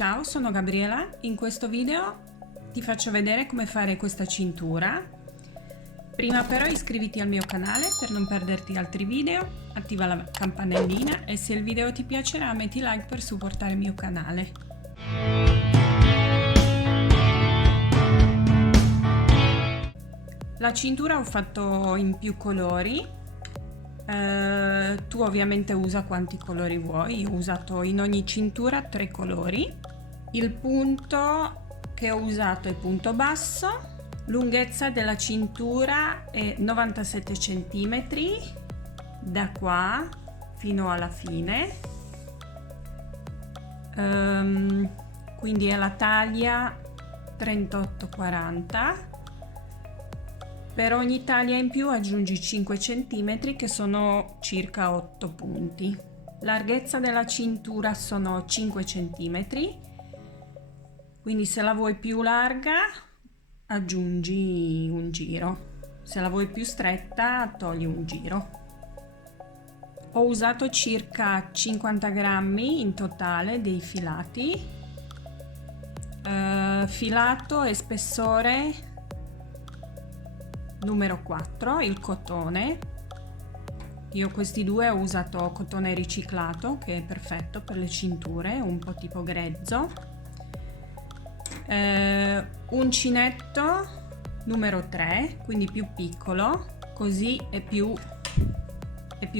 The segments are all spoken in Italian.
Ciao, sono Gabriela. In questo video ti faccio vedere come fare questa cintura. Prima però iscriviti al mio canale per non perderti altri video, attiva la campanellina e se il video ti piacerà metti like per supportare il mio canale. La cintura ho fatto in più colori. Tu ovviamente usa quanti colori vuoi. Io ho usato in ogni cintura 3 colori. Il punto che ho usato è punto basso. Lunghezza della cintura è 97 cm da qua fino alla fine. Quindi è la taglia 38-40. Per ogni taglia in più aggiungi 5 cm che sono circa 8 punti. Larghezza della cintura sono 5 cm, quindi se la vuoi più larga aggiungi un giro, se la vuoi più stretta togli un giro. Ho usato circa 50 grammi in totale dei filati, filato e spessore numero 4, il cotone. Io questi due ho usato cotone riciclato che è perfetto per le cinture, un po' tipo grezzo. Uncinetto numero 3, quindi più piccolo, così è più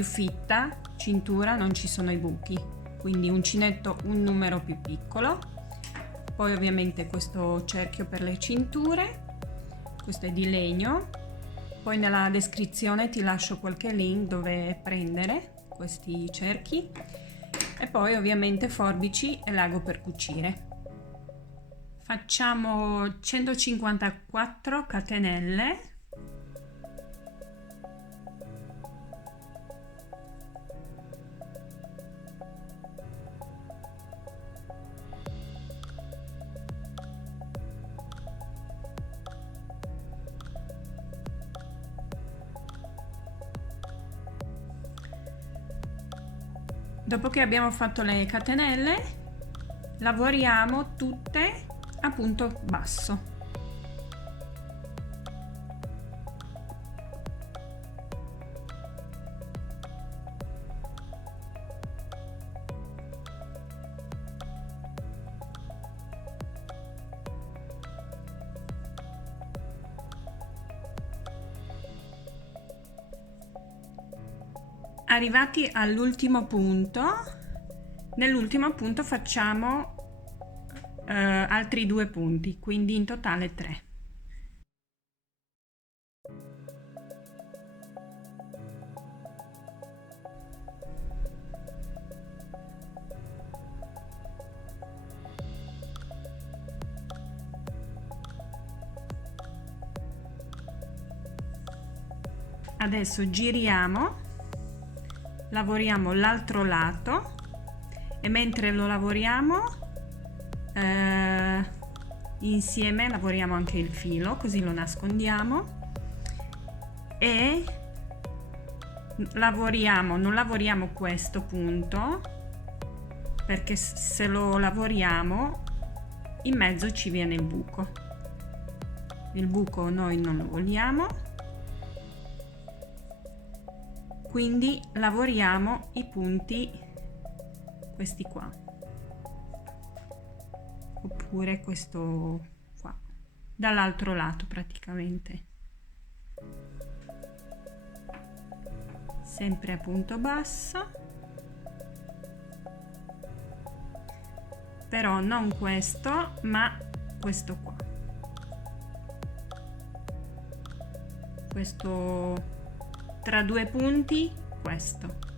fitta cintura, non ci sono i buchi, quindi uncinetto un numero più piccolo. Poi ovviamente questo cerchio per le cinture, questo è di legno. Poi nella descrizione ti lascio qualche link dove prendere questi cerchi e poi ovviamente forbici e l'ago per cucire. Facciamo 154 catenelle. Dopo che abbiamo fatto le catenelle, lavoriamo tutte a punto basso. Arrivati all'ultimo punto, nell'ultimo punto facciamo altri 2 punti, quindi in totale 3. Adesso giriamo. Lavoriamo l'altro lato e mentre lo lavoriamo insieme lavoriamo anche il filo, così lo nascondiamo e non lavoriamo questo punto perché se lo lavoriamo in mezzo ci viene il buco noi non lo vogliamo. Quindi lavoriamo i punti, questi qua, oppure questo qua, dall'altro lato praticamente. Sempre a punto basso, però non questo, ma questo qua. Questo tra 2 punti, questo.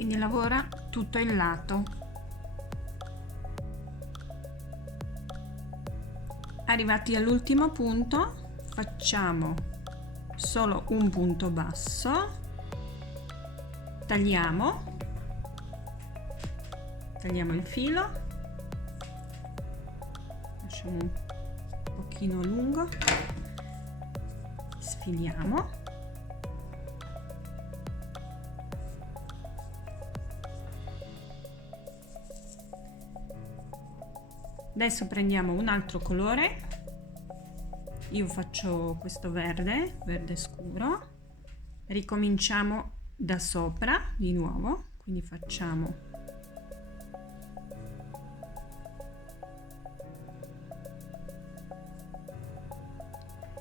quindi lavora tutto il lato. Arrivati all'ultimo punto facciamo solo un punto basso, tagliamo il filo, lasciamo un pochino lungo, sfiliamo, adesso prendiamo un altro colore, io faccio questo verde scuro, ricominciamo da sopra di nuovo, quindi facciamo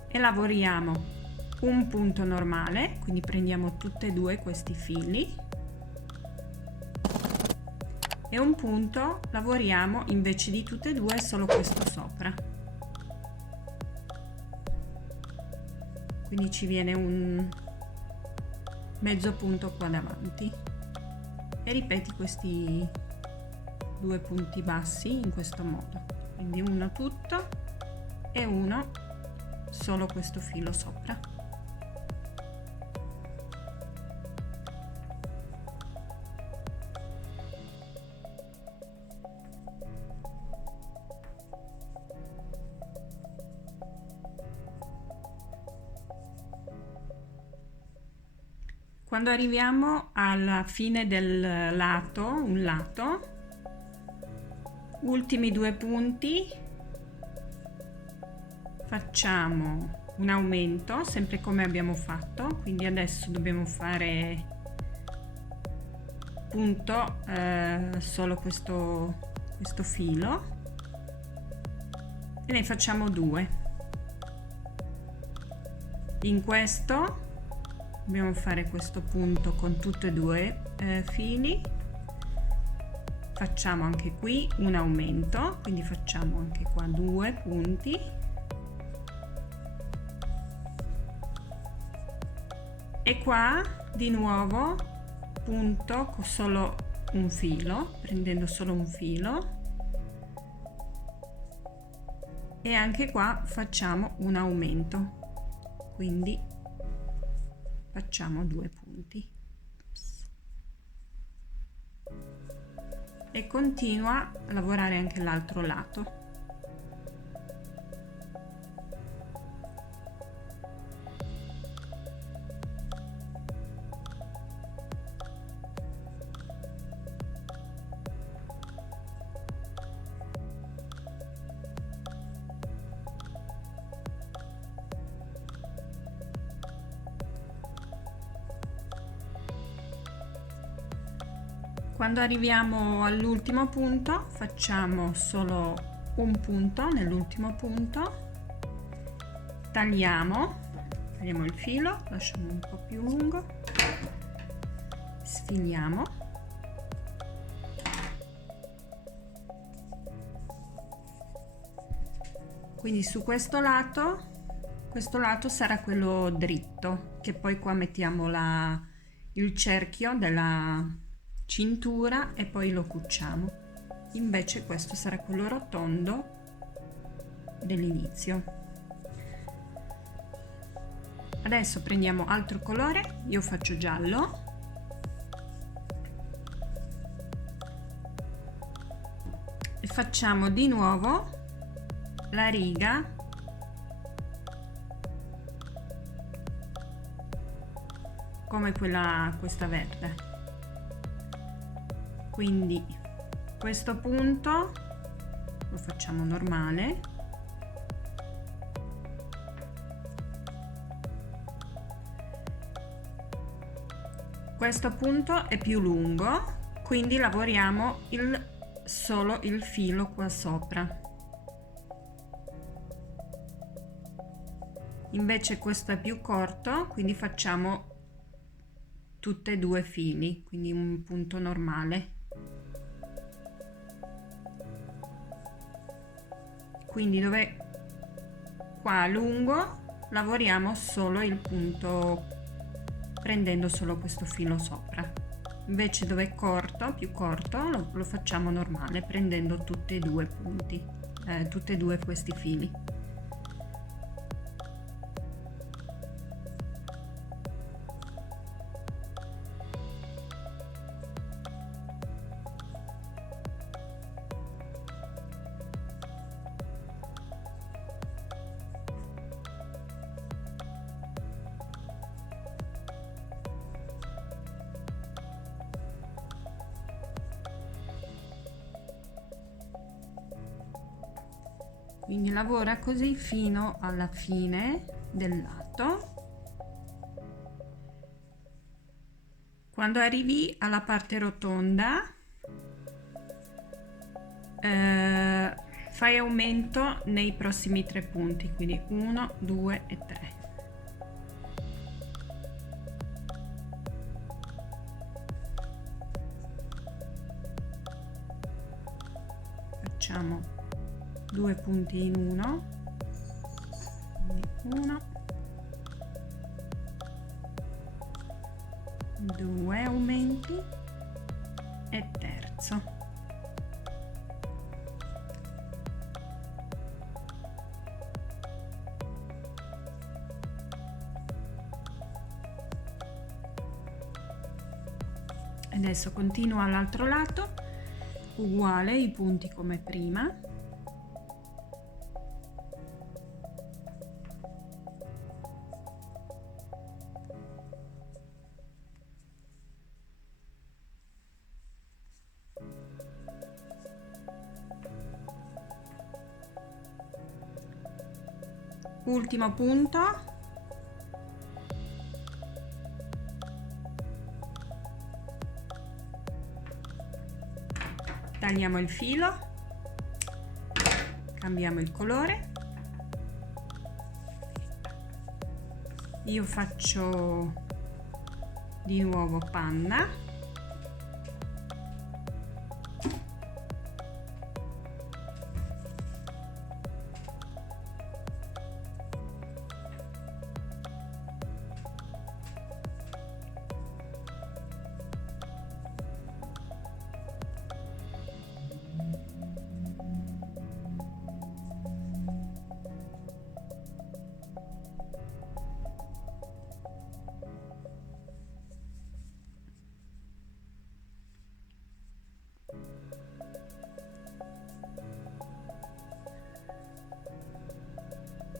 e lavoriamo un punto normale, quindi prendiamo tutti e due questi fili e un punto lavoriamo invece di tutte e due solo questo sopra, quindi ci viene un mezzo punto qua davanti e ripeti questi due punti bassi in questo modo, quindi uno tutto e uno solo questo filo sopra. Quando arriviamo alla fine del lato, un lato, ultimi due punti, facciamo un aumento sempre come abbiamo fatto, quindi adesso dobbiamo fare punto solo questo filo e ne facciamo due. In questo dobbiamo fare questo punto con tutti e due fili, facciamo anche qui un aumento, quindi facciamo anche qua due punti e qua di nuovo punto con solo un filo, prendendo solo un filo, e anche qua facciamo un aumento, quindi facciamo due punti e continua a lavorare anche l'altro lato. Quando arriviamo all'ultimo punto facciamo solo un punto nell'ultimo punto, tagliamo il filo, lasciamo un po' più lungo, sfiliamo quindi su questo lato sarà quello dritto, che poi qua mettiamo il cerchio della cintura e poi lo cuciamo, invece questo sarà quello rotondo dell'inizio. Adesso prendiamo altro colore, io faccio giallo e facciamo di nuovo la riga come questa verde, quindi questo punto lo facciamo normale, questo punto è più lungo, quindi lavoriamo solo il filo qua sopra, invece questo è più corto, quindi facciamo tutte e due fili, quindi un punto normale. Quindi dove qua lungo lavoriamo solo il punto, prendendo solo questo filo sopra, Invece dove è corto, più corto, lo facciamo normale, prendendo tutti e due punti, tutti e due questi fili. Quindi lavora così fino alla fine del lato. Quando arrivi alla parte rotonda, fai aumento nei prossimi 3 punti, quindi 1, 2 e 3. Facciamo 2 punti in uno, quindi 1, 2 aumenti e terzo. Adesso continua all'altro lato, uguale, i punti come prima. Ultimo punto, tagliamo il filo, cambiamo il colore. Io faccio di nuovo panna.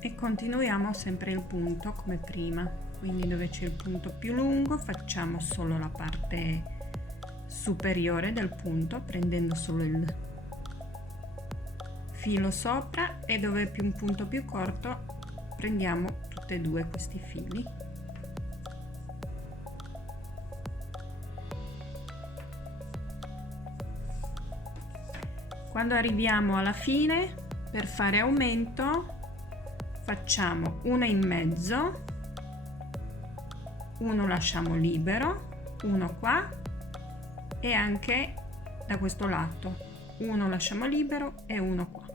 E continuiamo sempre il punto come prima, quindi dove c'è il punto più lungo facciamo solo la parte superiore del punto, prendendo solo il filo sopra, e dove è un punto più corto prendiamo tutti e due questi fili. Quando arriviamo alla fine, per fare aumento facciamo una in mezzo, uno lasciamo libero, uno qua e anche da questo lato, uno lasciamo libero e uno qua.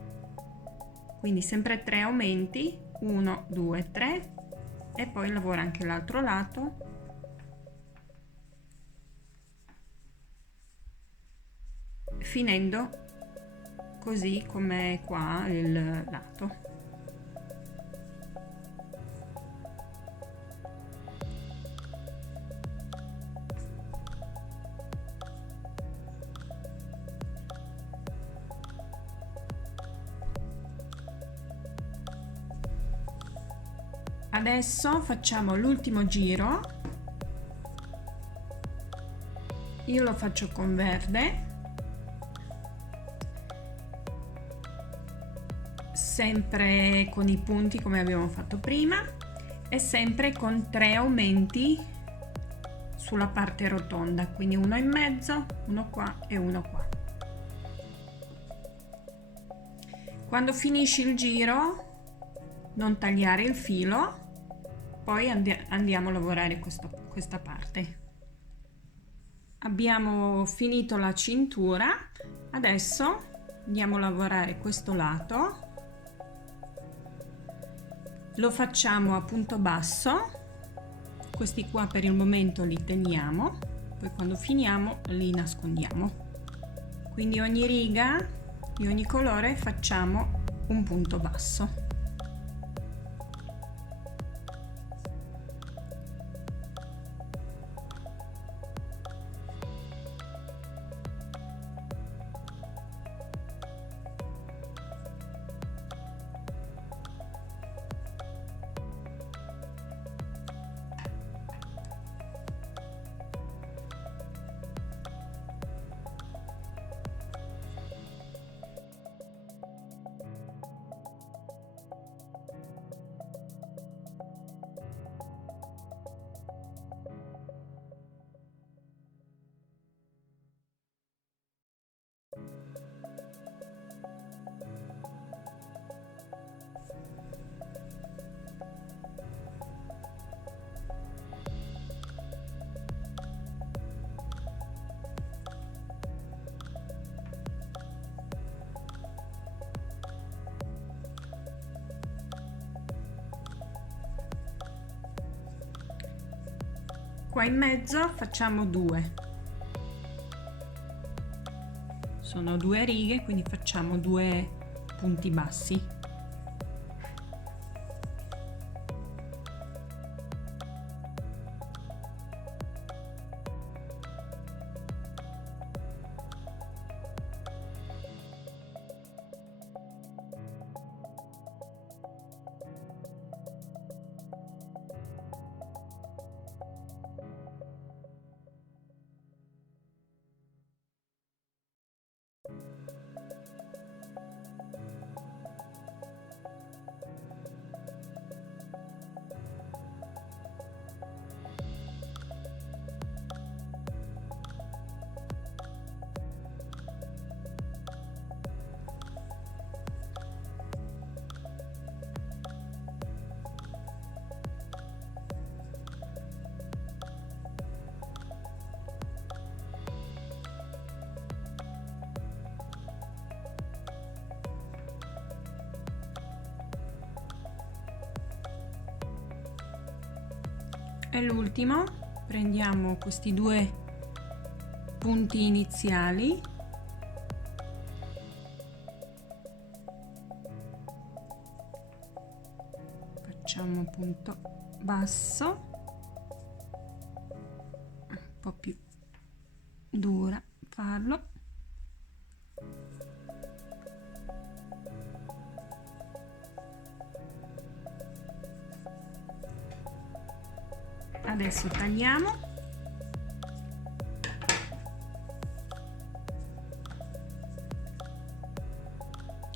Quindi sempre 3 aumenti, 1, 2, 3, e poi lavora anche l'altro lato. Finendo così come qua il lato. Adesso facciamo l'ultimo giro. Io lo faccio con verde, sempre con i punti come abbiamo fatto prima, e sempre con 3 aumenti sulla parte rotonda, quindi uno in mezzo, uno qua e uno qua. Quando finisci il giro non tagliare il filo, poi andiamo a lavorare questa parte. Abbiamo finito la cintura, adesso andiamo a lavorare questo lato. Lo facciamo a punto basso, questi qua per il momento li teniamo, poi quando finiamo li nascondiamo. Quindi ogni riga di ogni colore facciamo un punto basso. Qua in mezzo facciamo 2, sono 2 righe, quindi facciamo 2 punti bassi. E l'ultimo, prendiamo questi 2 punti iniziali, facciamo punto basso, un po' più dura farlo. Adesso tagliamo,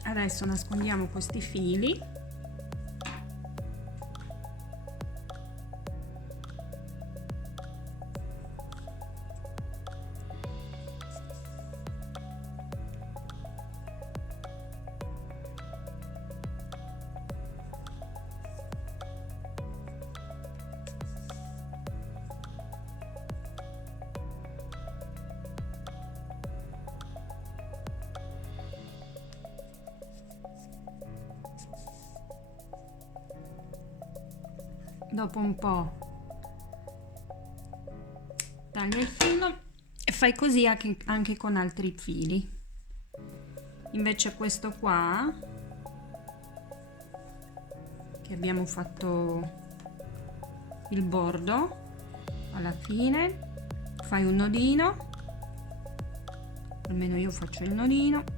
adesso nascondiamo questi fili . Dopo un po' tagli il filo e fai così anche con altri fili. Invece questo qua, che abbiamo fatto il bordo, alla fine fai un nodino, almeno io faccio il nodino,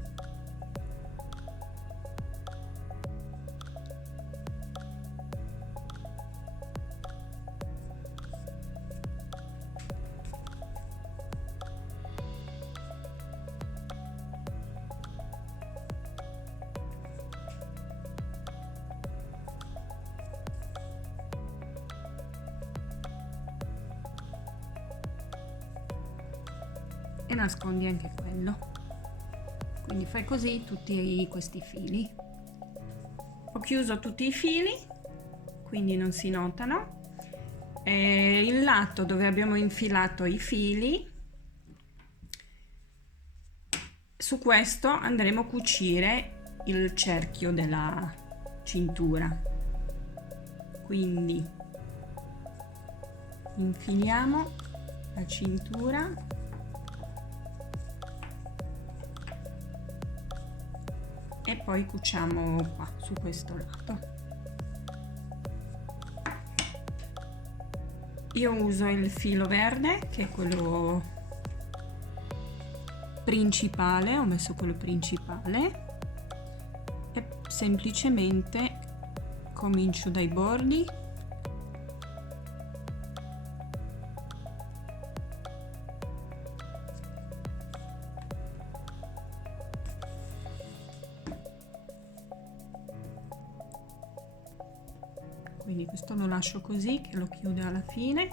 e nascondi anche quello. Quindi fai così tutti questi fili. Ho chiuso tutti i fili, quindi non si notano. E il lato dove abbiamo infilato i fili, su questo andremo a cucire il cerchio della cintura. Quindi infiliamo la cintura e poi cuciamo qua su questo lato. Io uso il filo verde, che è quello principale, ho messo quello principale e semplicemente comincio dai bordi quindi questo lo lascio così, che lo chiudo alla fine,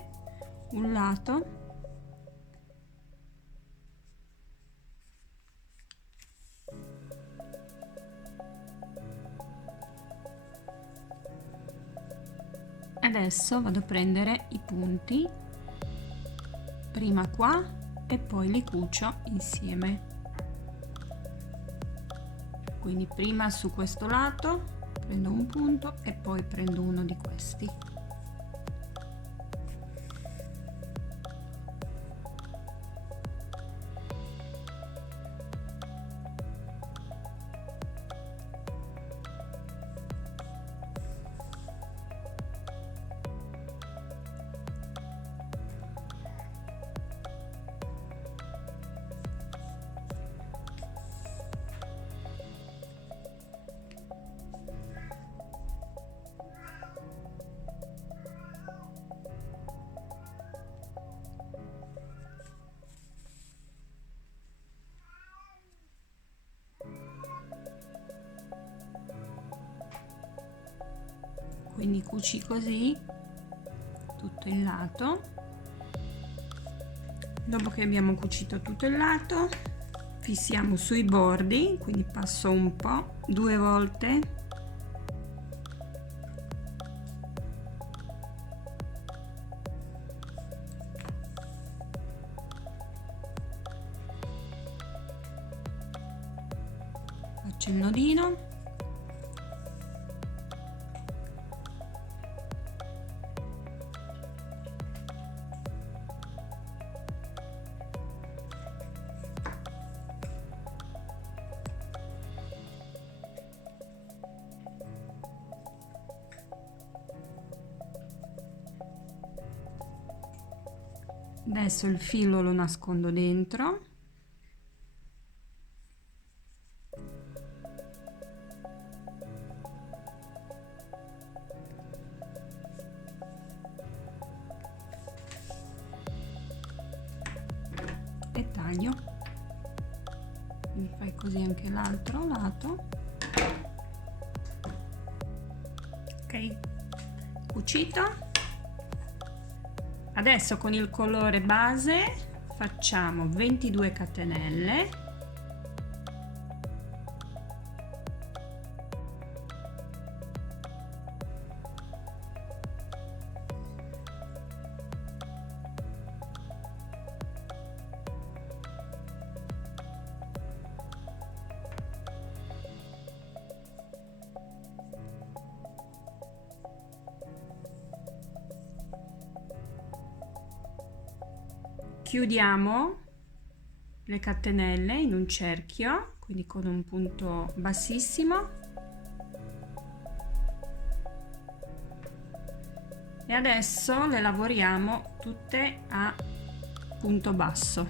un lato adesso vado a prendere i punti, prima qua e poi li cucio insieme, quindi prima su questo lato prendo un punto e poi prendo uno di questi. Quindi cuci così tutto il lato. Dopo che abbiamo cucito tutto il lato, fissiamo sui bordi, quindi passo un po', 2 volte, faccio il nodino. Adesso il filo lo nascondo dentro. E taglio. Quindi fai così anche l'altro lato. Ok, cucito. Adesso con il colore base facciamo 22 catenelle, chiudiamo le catenelle in un cerchio, quindi con un punto bassissimo, e adesso le lavoriamo tutte a punto basso.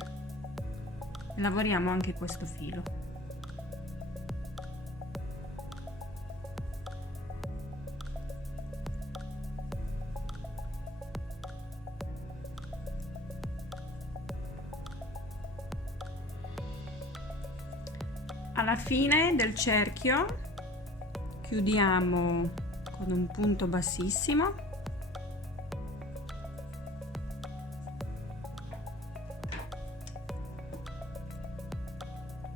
Lavoriamo anche questo filo. Alla fine del cerchio chiudiamo con un punto bassissimo,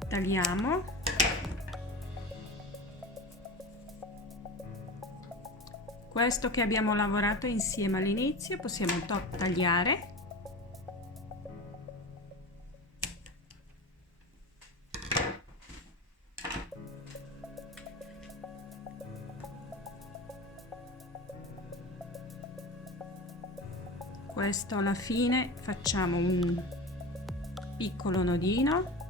tagliamo, questo che abbiamo lavorato insieme all'inizio possiamo tagliare. questo alla fine facciamo un piccolo nodino,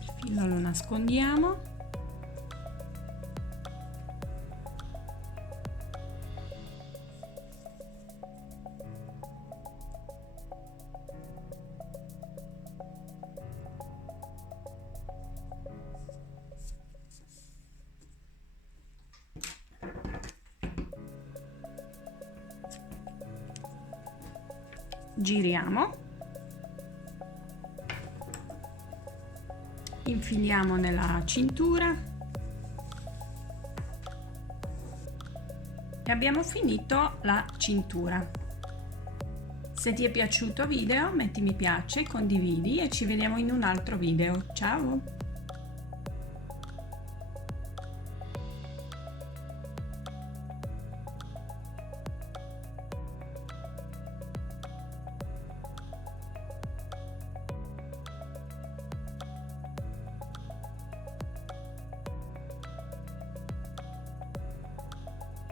il filo lo nascondiamo. Giriamo, infiliamo nella cintura e abbiamo finito la cintura. Se ti è piaciuto il video metti mi piace, condividi e ci vediamo in un altro video. Ciao!